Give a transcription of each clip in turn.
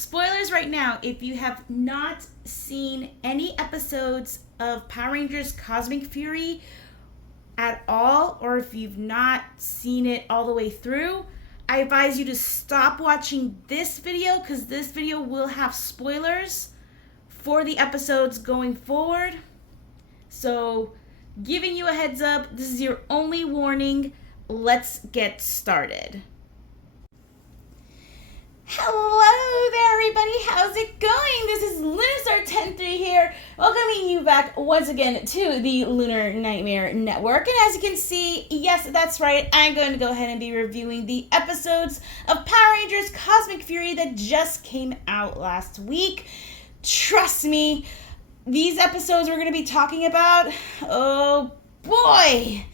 spoilers right now. If you have not seen any episodes of Power Rangers Cosmic Fury at all, or if you've not seen it all the way through, I advise you to stop watching this video because this video will have spoilers for the episodes going forward. So, giving you a heads up, this is your only warning. Let's get started. Hello there, everybody. How's it going? This is LunarStar103 here, welcoming you back once again to the Lunar Nightmare Network. And as you can see, yes, that's right, I'm going to go ahead and be reviewing the episodes of Power Rangers Cosmic Fury that just came out last week. Trust me, these episodes we're going to be talking about, oh boy,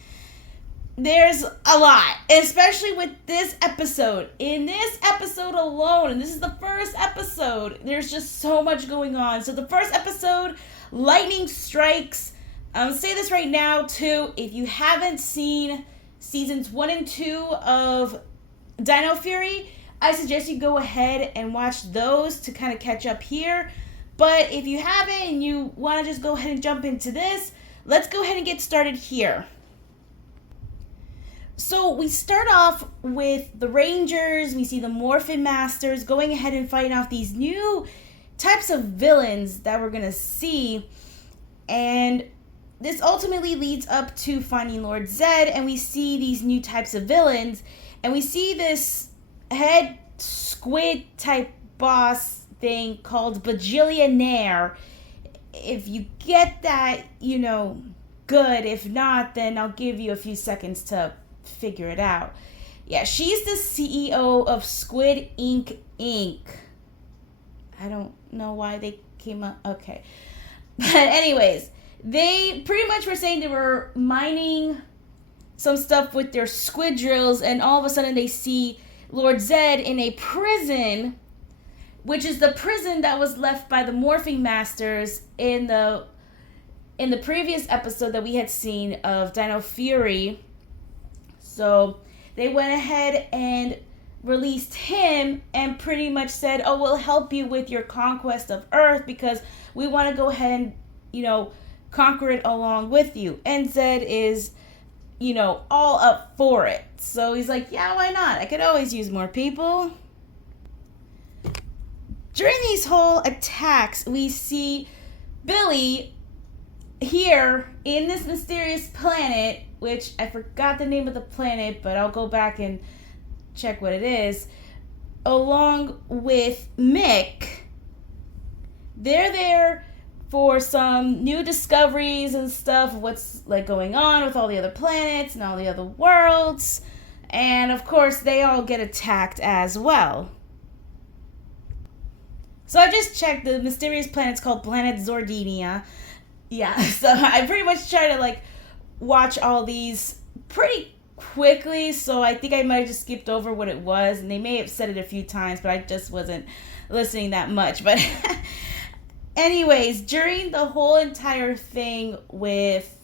there's a lot, especially with this episode. In this episode alone, and this is the first episode, there's just so much going on. So the first episode, Lightning Strikes. I'll say this right now too, if you haven't seen seasons 1 and 2 of Dino Fury, I suggest you go ahead and watch those to kind of catch up here. But if you haven't and you want to just go ahead and jump into this, let's go ahead and get started here. So we start off with the Rangers. We see the Morphin Masters going ahead and fighting off these new types of villains that we're going to see. And this ultimately leads up to finding Lord Zedd. And we see these new types of villains. And we see this head squid type boss thing called Bajillionaire. If you get that, you know, good. If not, then I'll give you a few seconds to figure it out. Yeah, she's the CEO of Squid Ink Inc. I don't know why they came up. Okay. But anyways, they pretty much were saying they were mining some stuff with their squid drills, and all of a sudden they see Lord Zedd in a prison, which is the prison that was left by the Morphing Masters in the previous episode that we had seen of Dino Fury. So they went ahead and released him and pretty much said, oh, we'll help you with your conquest of Earth because we want to go ahead and, you know, conquer it along with you. And Zedd is, you know, all up for it. So he's like, yeah, why not? I could always use more people. During these whole attacks, we see Billy here in this mysterious planet, which I forgot the name of the planet, but I'll go back and check what it is, along with Mick. They're there for some new discoveries and stuff, what's like going on with all the other planets and all the other worlds, and of course they all get attacked as well. So I just checked, the mysterious planet's called Planet Zordinia. Yeah, so I pretty much try to like watch all these pretty quickly, so I think I might have just skipped over what it was, and they may have said it a few times, but I just wasn't listening that much. But anyways, during the whole entire thing with,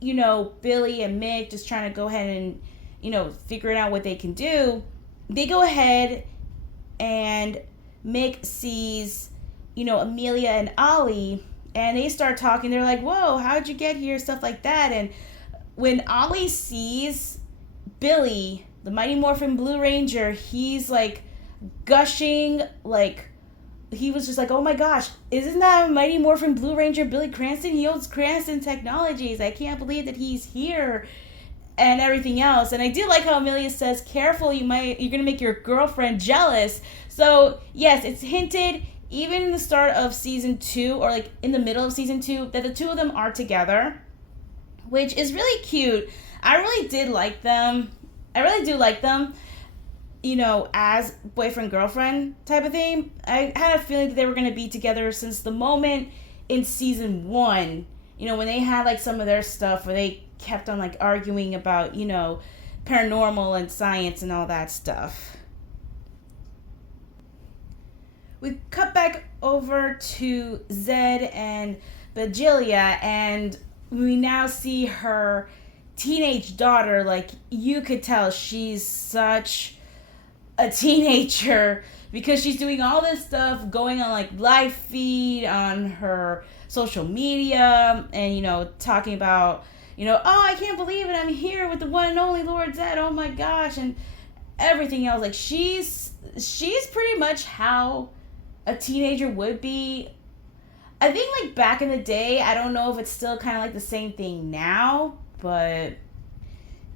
you know, Billy and Mick just trying to go ahead and, you know, figuring out what they can do, they go ahead and Mick sees, you know, Amelia and Ollie, and they start talking. They're like, whoa, how'd you get here? Stuff like that. And when Ollie sees Billy, the Mighty Morphin Blue Ranger, he's like gushing, like he was just like, oh my gosh, isn't that Mighty Morphin Blue Ranger Billy Cranston? He owns Cranston Technologies. I can't believe that he's here and everything else. And I do like how Amelia says, careful, you're gonna make your girlfriend jealous. So yes, it's hinted even in the start of season 2, or like in the middle of season 2, that the two of them are together, which is really cute. I really did like them. I really do like them, you know, as boyfriend-girlfriend type of thing. I had a feeling that they were going to be together since the moment in season 1, you know, when they had like some of their stuff where they kept on like arguing about, you know, paranormal and science and all that stuff. We cut back over to Zedd and Bajilia, and we now see her teenage daughter. Like, you could tell she's such a teenager because she's doing all this stuff, going on like live feed on her social media, and talking about oh, I can't believe it, I'm here with the one and only Lord Zed, oh my gosh, and everything else. Like she's pretty much how a teenager would be. I think like back in the day, I don't know if it's still kind of like the same thing now, but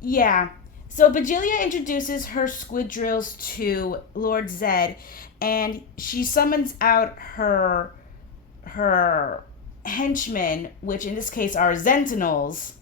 yeah. So Bajilia introduces her squid drills to Lord Zed, and she summons out her henchmen, which in this case are Sentinels,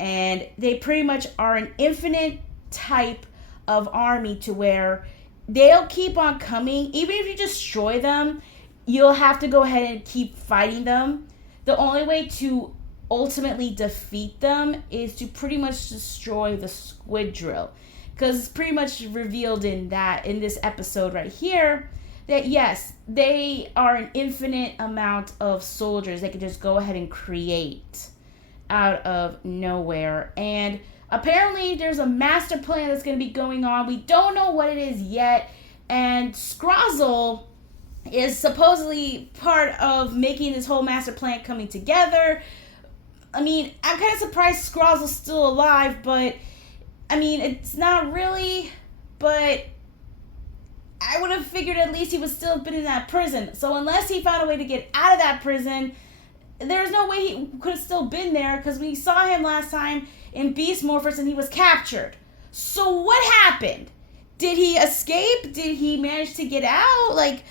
and they pretty much are an infinite type of army to where they'll keep on coming. Even if you destroy them, you'll have to go ahead and keep fighting them. The only way to ultimately defeat them is to pretty much destroy the squid drill, because it's pretty much revealed in this episode right here that yes, they are an infinite amount of soldiers they can just go ahead and create out of nowhere. And apparently there's a master plan that's going to be going on. We don't know what it is yet, and Scrozzle is supposedly part of making this whole master plan coming together. I mean, I'm kind of surprised Scrozzle's still alive, but I mean, it's not really, but I would have figured at least he would still have been in that prison. So unless he found a way to get out of that prison, there's no way he could have still been there, because we saw him last time in Beast Morphers and he was captured. So what happened? Did he escape? Did he manage to get out? Like,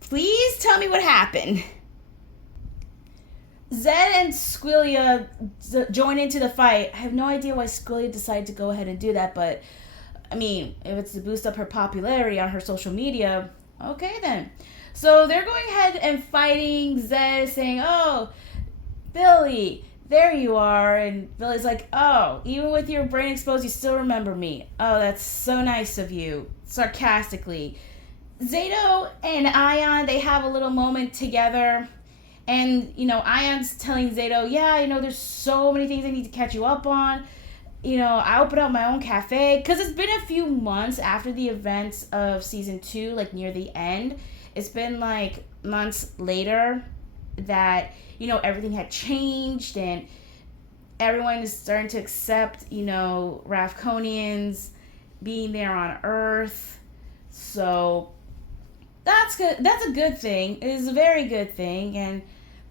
please tell me what happened. Zed and Squillia join into the fight. I have no idea why Squillia decided to go ahead and do that, but I mean, if it's to boost up her popularity on her social media, okay then. So they're going ahead and fighting. Zed saying, oh, Billy, there you are. And Billy's like, oh, even with your brain exposed, you still remember me. Oh, that's so nice of you. Sarcastically. Zato and Ion, they have a little moment together. And, Ion's telling Zato, yeah, there's so many things I need to catch you up on. I opened up my own cafe. Because it's been a few months after the events of season 2, like near the end. It's been like months later that, everything had changed. And everyone is starting to accept, Ravkonians being there on Earth. So that's good. That's a good thing. It is a very good thing. And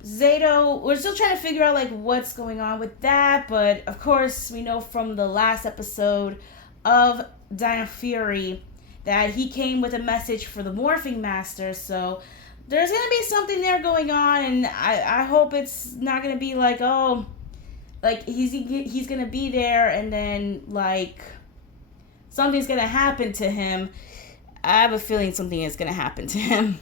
Zato, we're still trying to figure out like what's going on with that, but of course we know from the last episode of Dino Fury that he came with a message for the Morphing Master, so there's gonna be something there going on, and I hope it's not gonna be like, oh, like he's gonna be there and then like something's gonna happen to him. I have a feeling something is gonna happen to him.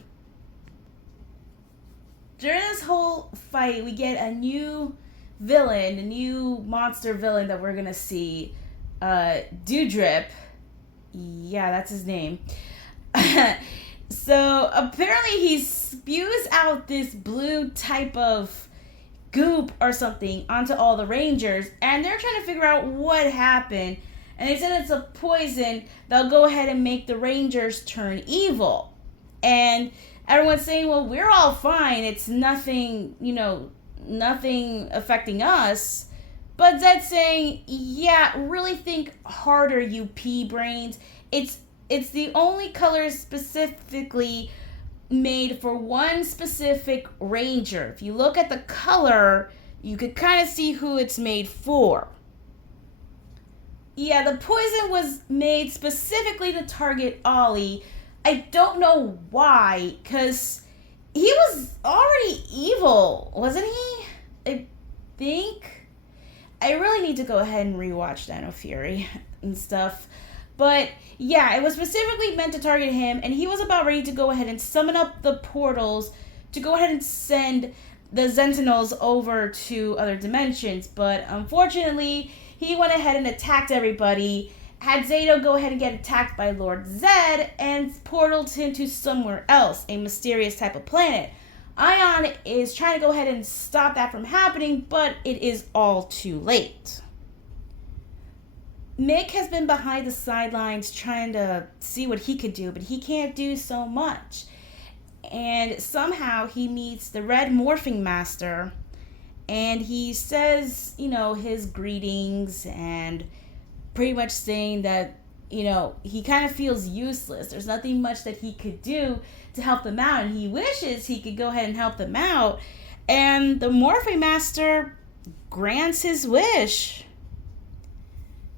During this whole fight, we get a new villain, a new monster villain that we're gonna see. Dewdrip. Yeah, that's his name. So apparently he spews out this blue type of goop or something onto all the Rangers, and they're trying to figure out what happened. And they said it's a poison that'll go ahead and make the Rangers turn evil. And everyone's saying, well, we're all fine. It's nothing, nothing affecting us. But Zed's saying, yeah, really think harder, you pea brains. It's the only color specifically made for one specific Ranger. If you look at the color, you could kind of see who it's made for. Yeah, the poison was made specifically to target Ollie. I don't know why, because he was already evil, wasn't he? I think. I really need to go ahead and rewatch Dino Fury and stuff. But yeah, it was specifically meant to target him, and he was about ready to go ahead and summon up the portals to go ahead and send the Sentinels over to other dimensions. But unfortunately, he went ahead and attacked everybody, had Zato go ahead and get attacked by Lord Zed, and portaled him to somewhere else, a mysterious type of planet. Ion is trying to go ahead and stop that from happening, but it is all too late. Mick has been behind the sidelines trying to see what he could do, but he can't do so much. And somehow he meets the Red Morphing Master, and he says, his greetings, and pretty much saying that, he kind of feels useless. There's nothing much that he could do to help them out, and he wishes he could go ahead and help them out. And the Morphing Master grants his wish,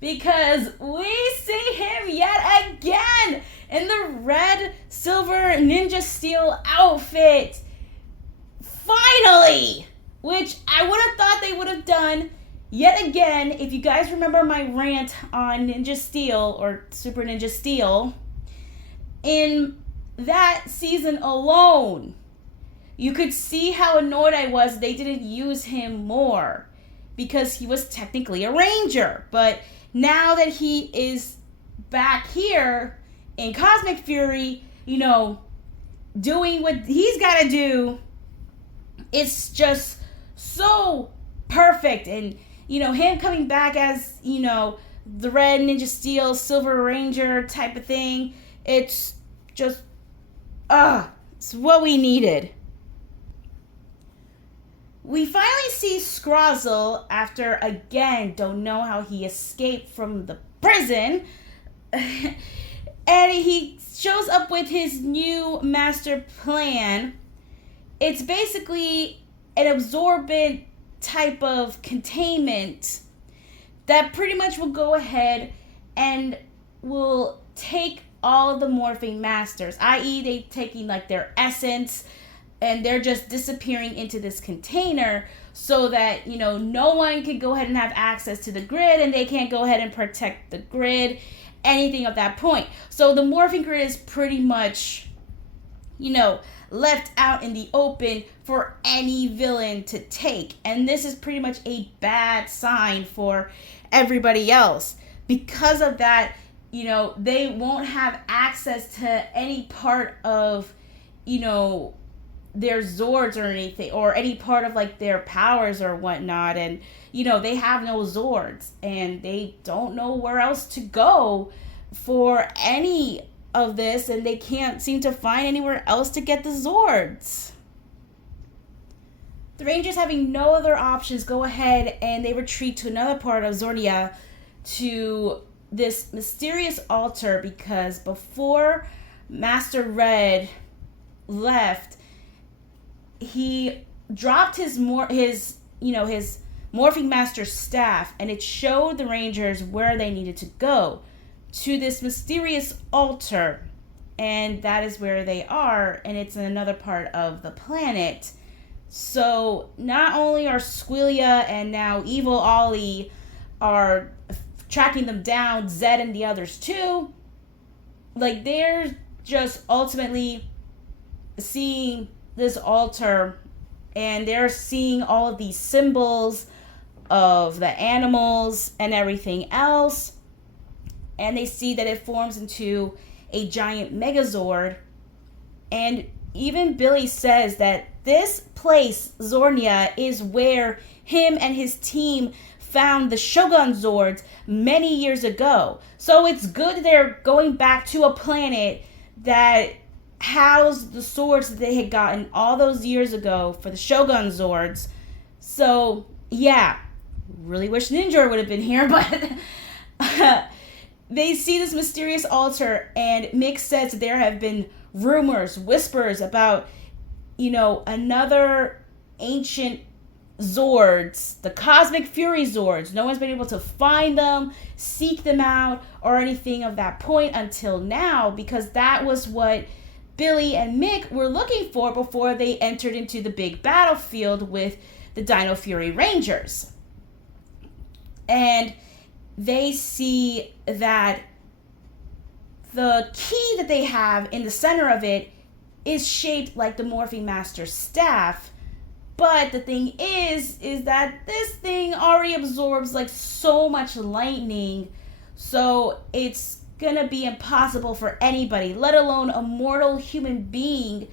because we see him yet again in the red, silver, ninja steel outfit. Finally! Which I would have thought they would have done yet again. If you guys remember my rant on Ninja Steel or Super Ninja Steel, in that season alone, you could see how annoyed I was they didn't use him more, because he was technically a ranger. But now that he is back here in Cosmic Fury, doing what he's got to do, it's just so perfect. And, him coming back as, the Red Ninja Steel, Silver Ranger type of thing, it's just, it's what we needed. We finally see Scrozzle after, again, don't know how he escaped from the prison. And he shows up with his new master plan. It's basically an absorbent type of containment that pretty much will go ahead and will take all the morphing masters, i.e. they taking like their essence, and they're just disappearing into this container so that, no one can go ahead and have access to the grid, and they can't go ahead and protect the grid, anything of that point. So the morphing grid is pretty much, left out in the open for any villain to take. And this is pretty much a bad sign for everybody else. Because of that, they won't have access to any part of, their Zords or anything, or any part of like their powers or whatnot. And they have no Zords, and they don't know where else to go for any of this, and they can't seem to find anywhere else to get the Zords. The Rangers, having no other options, go ahead and they retreat to another part of Zordia, to this mysterious altar, because before Master Red left, he dropped his morphing master staff, and it showed the Rangers where they needed to go, to this mysterious altar. And that is where they are, and it's in another part of the planet. So not only are Squealia and now Evil Ollie are tracking them down, Zed and the others too, like they're just ultimately seeing this altar, and they're seeing all of these symbols of the animals and everything else, and they see that it forms into a giant Megazord. And even Billy says that this place, Zornia, is where him and his team found the Shogun Zords many years ago. So it's good they're going back to a planet that housed the swords that they had gotten all those years ago for the Shogun Zords. So, yeah, really wish Ninja would have been here, but they see this mysterious altar, and Mick says that there have been rumors, whispers about, another ancient Zords, the Cosmic Fury Zords. No one's been able to find them, seek them out, or anything of that point until now, because that was what Billy and Mick were looking for before they entered into the big battlefield with the Dino Fury Rangers. And they see that the key that they have in the center of it is shaped like the Morphing Master's staff. But the thing is that this thing already absorbs like so much lightning, so it's gonna be impossible for anybody, let alone a mortal human being,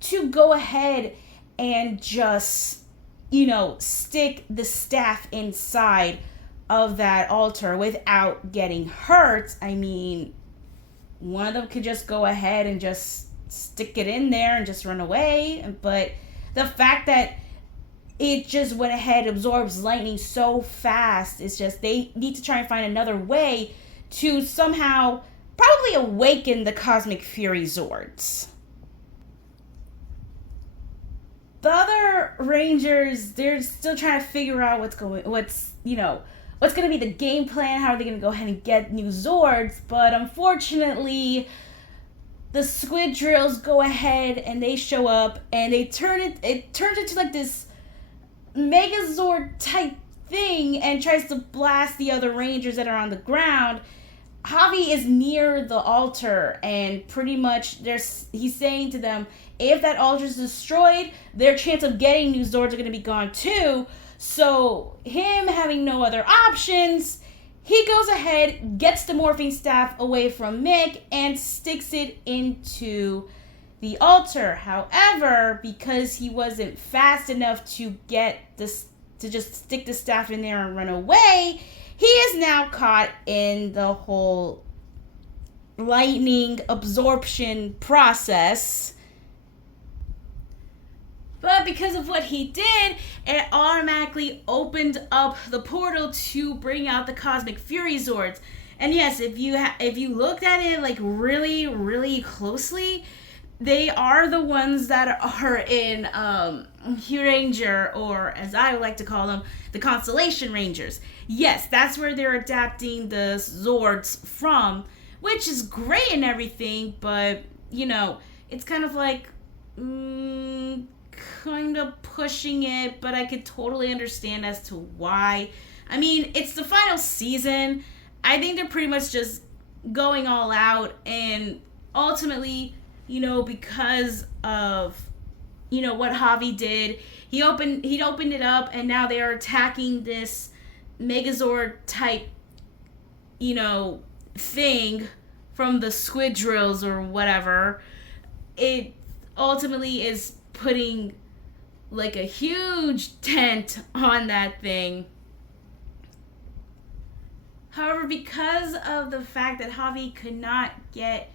to go ahead and just, stick the staff inside of that altar without getting hurt. I mean, one of them could just go ahead and just stick it in there and just run away. But the fact that it just went ahead, absorbs lightning so fast, it's just they need to try and find another way to somehow probably awaken the Cosmic Fury Zords. The other Rangers, they're still trying to figure out what's going to be the game plan, how are they going to go ahead and get new Zords, but unfortunately the Squid Drills go ahead and they show up and it turns into like this Megazord type thing and tries to blast the other Rangers that are on the ground. Javi is near the altar and pretty much he's saying to them, if that altar is destroyed, their chance of getting new Zords are going to be gone too. So him having no other options, he goes ahead, gets the morphing staff away from Mick and sticks it into the altar. However, because he wasn't fast enough to get this to just stick the staff in there and run away, he is now caught in the whole lightning absorption process. But because of what he did, it automatically opened up the portal to bring out the Cosmic Fury Zords. And yes, if you looked at it like really, really closely, they are the ones that are in Ranger, or as I like to call them, the Constellation Rangers. Yes, that's where they're adapting the Zords from, which is great and everything, but, it's kind of like, kind of pushing it, but I could totally understand as to why. I mean, it's the final season. I think they're pretty much just going all out, and ultimately, because of, what Javi did, he'd opened it up, and now they are attacking this Megazord type, thing from the Squid Drills or whatever. It ultimately is putting like a huge dent on that thing. However, because of the fact that Javi could not get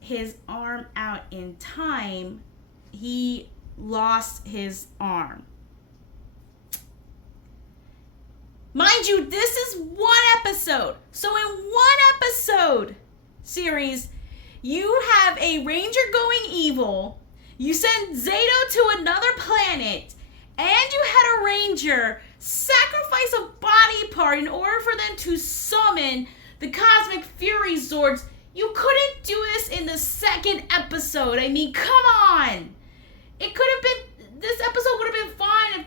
his arm out in time, he lost his arm. Mind you, this is one episode. So in one episode series, you have a Ranger going evil, you send Zato to another planet, and you had a Ranger sacrifice a body part in order for them to summon the Cosmic Fury Zords. You couldn't do this in the second episode. I mean, come on. It could have been, this episode would have been fine if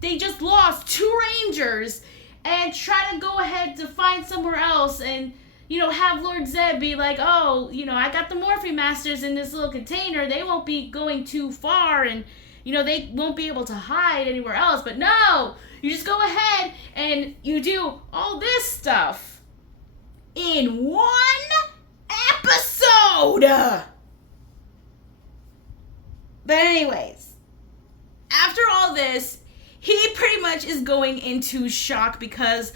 they just lost two Rangers and try to go ahead to find somewhere else and, have Lord Zed be like, oh, I got the Morphe Masters in this little container. They won't be going too far and, they won't be able to hide anywhere else. But no, you just go ahead and you do all this stuff in one episode. But anyways, after all this, he pretty much is going into shock because,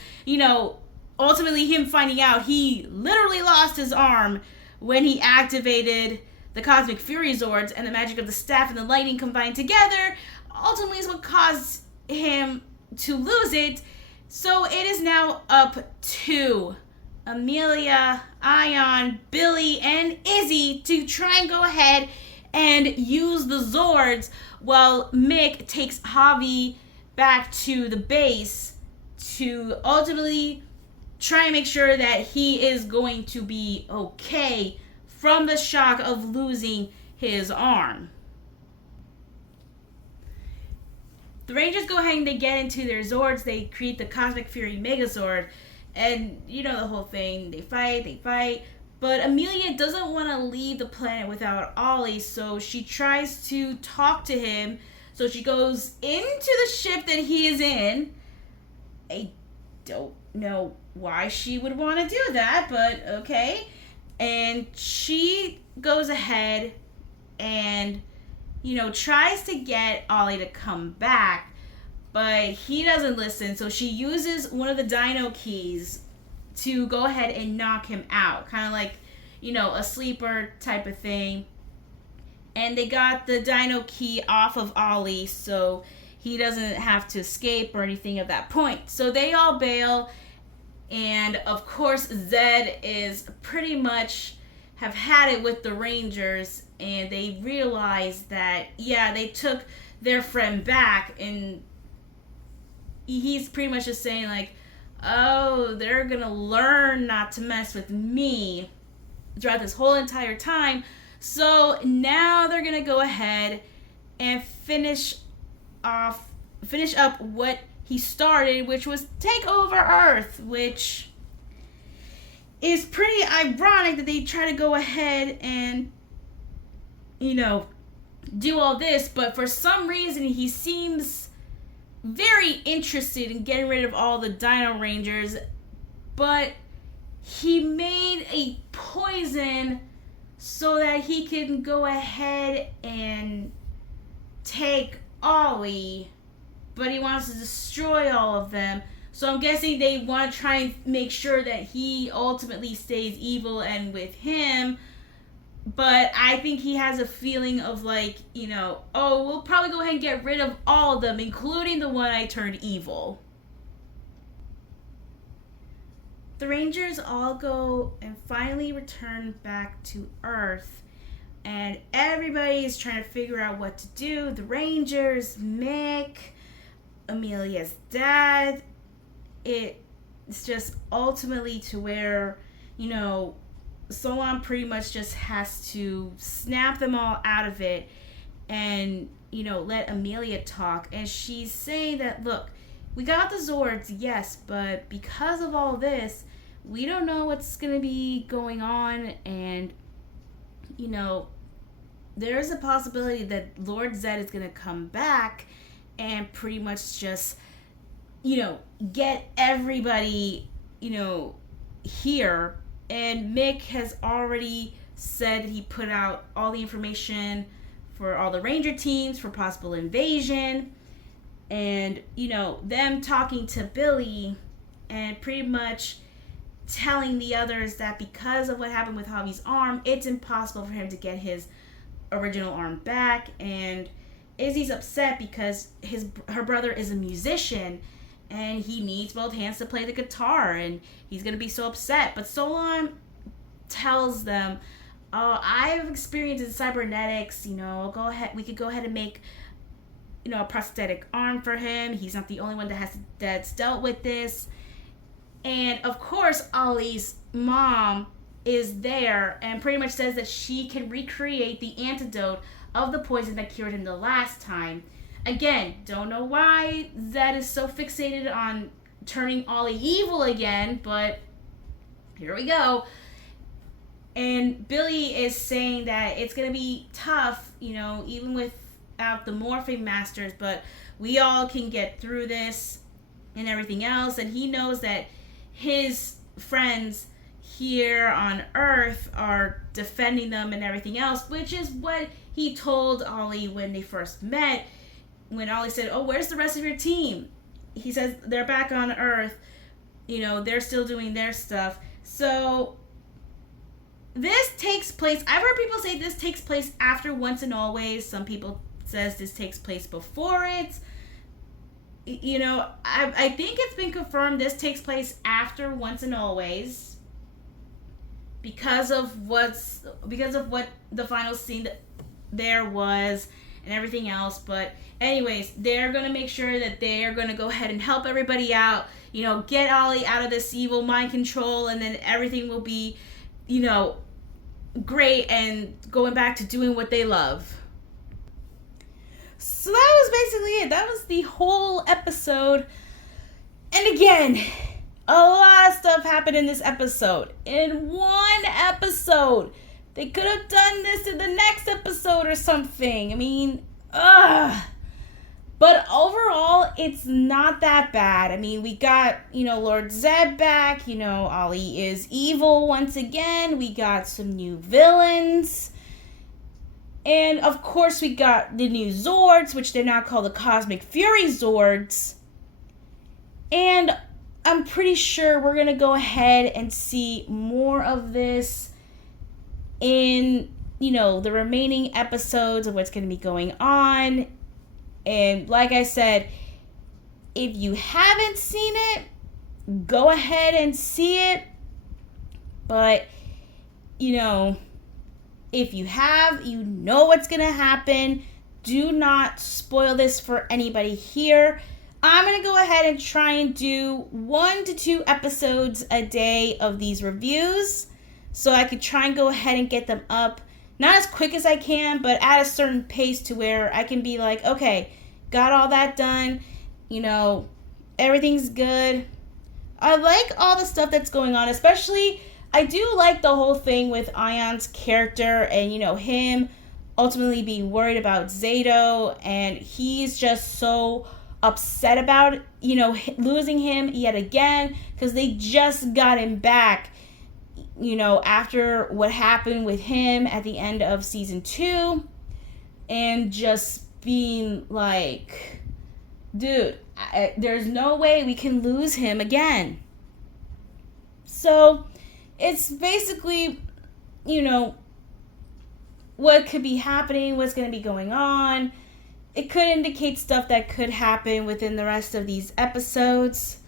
ultimately him finding out he literally lost his arm when he activated the Cosmic Fury Zords, and the magic of the staff and the lightning combined together ultimately is what caused him to lose it. So it is now up to Amelia, Ion, Billy, and Izzy to try and go ahead and use the Zords while Mick takes Javi back to the base to ultimately try and make sure that he is going to be okay from the shock of losing his arm. The Rangers go ahead and they get into their Zords. They create the Cosmic Fury Megazord. And the whole thing. They fight. But Amelia doesn't want to leave the planet without Ollie, so she tries to talk to him. So she goes into the ship that he is in. I don't know why she would want to do that, but okay. And she goes ahead and, tries to get Ollie to come back. but he doesn't listen. So she uses one of the dino keys to go ahead and knock him out, kind of like, a sleeper type of thing. And they got the dino key off of Ollie, so he doesn't have to escape or anything at that point. So they all bail, and of course Zed is pretty much have had it with the Rangers, and they realize that, yeah, they took their friend back, and he's pretty much just saying, like, oh, they're gonna learn not to mess with me throughout this whole entire time. So now they're gonna go ahead and finish up what he started, which was take over Earth, which is pretty ironic that they try to go ahead and, do all this, but for some reason he seems very interested in getting rid of all the Dino Rangers, but he made a poison so that he can go ahead and take Ollie, but he wants to destroy all of them. So I'm guessing they want to try and make sure that he ultimately stays evil and with him. But I think he has a feeling of like, oh, we'll probably go ahead and get rid of all of them, including the one I turned evil. The Rangers all go and finally return back to Earth. And everybody is trying to figure out what to do. The Rangers, Mick, Amelia's dad. It's just ultimately to where, Solon pretty much just has to snap them all out of it and, let Amelia talk. And she's saying that, look, we got the Zords, yes, but because of all this, we don't know what's going to be going on. And, there's a possibility that Lord Zed is going to come back and pretty much just, get everybody, here. And Mick has already said that he put out all the information for all the Ranger teams for possible invasion. And, them talking to Billy and pretty much telling the others that because of what happened with Javi's arm, it's impossible for him to get his original arm back. And Izzy's upset because her brother is a musician and he needs both hands to play the guitar, and he's going to be so upset. But Solon tells them, oh, I've experienced in cybernetics, we could go ahead and make, a prosthetic arm for him. He's not the only one that's dealt with this. And of course, Ollie's mom is there and pretty much says that she can recreate the antidote of the poison that cured him the last time. Again, don't know why Zed is so fixated on turning Ollie evil again, but here we go. And Billy is saying that it's going to be tough, even without the morphing masters, but we all can get through this and everything else. And he knows that his friends here on Earth are defending them and everything else, which is what he told Ollie when they first met. When Ollie said, oh, where's the rest of your team? He says they're back on Earth. They're still doing their stuff. So this takes place, I've heard people say this takes place after Once and Always. Some people says this takes place before it. I think it's been confirmed this takes place after Once and Always because of what the final scene there was and everything else. But anyways, they're going to make sure that they're going to go ahead and help everybody out, get Ollie out of this evil mind control, and then everything will be, great and going back to doing what they love. So that was basically it. That was the whole episode. And again, a lot of stuff happened in this episode. In one episode. They could have done this in the next episode or something. I mean, But overall, it's not that bad. I mean, we got, Lord Zed back. Ollie is evil once again. We got some new villains. And of course, we got the new Zords, which they're now called the Cosmic Fury Zords. And I'm pretty sure we're going to go ahead and see more of this in, the remaining episodes of what's going to be going on. And like I said, if you haven't seen it, go ahead and see it. But, if you have, you know what's going to happen. Do not spoil this for anybody here. I'm going to go ahead and try and do 1 to 2 episodes a day of these reviews. So I could try and go ahead and get them up. Not as quick as I can, but at a certain pace to where I can be like, okay, got all that done. Everything's good. I like all the stuff that's going on, especially I do like the whole thing with Ion's character and, him ultimately being worried about Zato, and he's just so upset about, losing him yet again, because they just got him back, after what happened with him at the end of season 2, and just being like, dude, there's no way we can lose him again. So it's basically, what could be happening, what's going to be going on. It could indicate stuff that could happen within the rest of these episodes.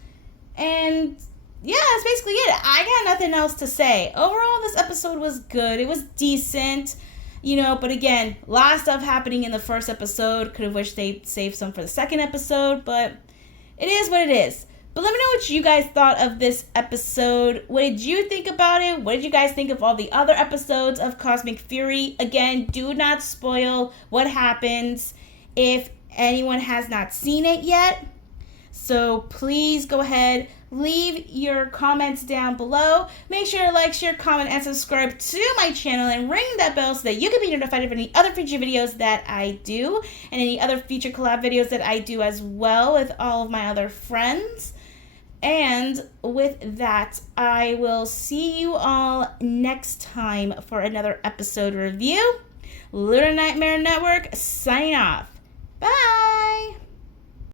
And yeah, that's basically it. I got nothing else to say. Overall, this episode was good. It was decent, but again, a lot of stuff happening in the first episode. Could have wished they'd saved some for the second episode, but it is what it is. But let me know what you guys thought of this episode. What did you think about it? What did you guys think of all the other episodes of Cosmic Fury? Again, do not spoil what happens if anyone has not seen it yet. So please go ahead, leave your comments down below. Make sure to like, share, comment, and subscribe to my channel and ring that bell so that you can be notified of any other future videos that I do and any other future collab videos that I do as well with all of my other friends. And with that, I will see you all next time for another episode review. Lunar Nightmare Network signing off. Bye!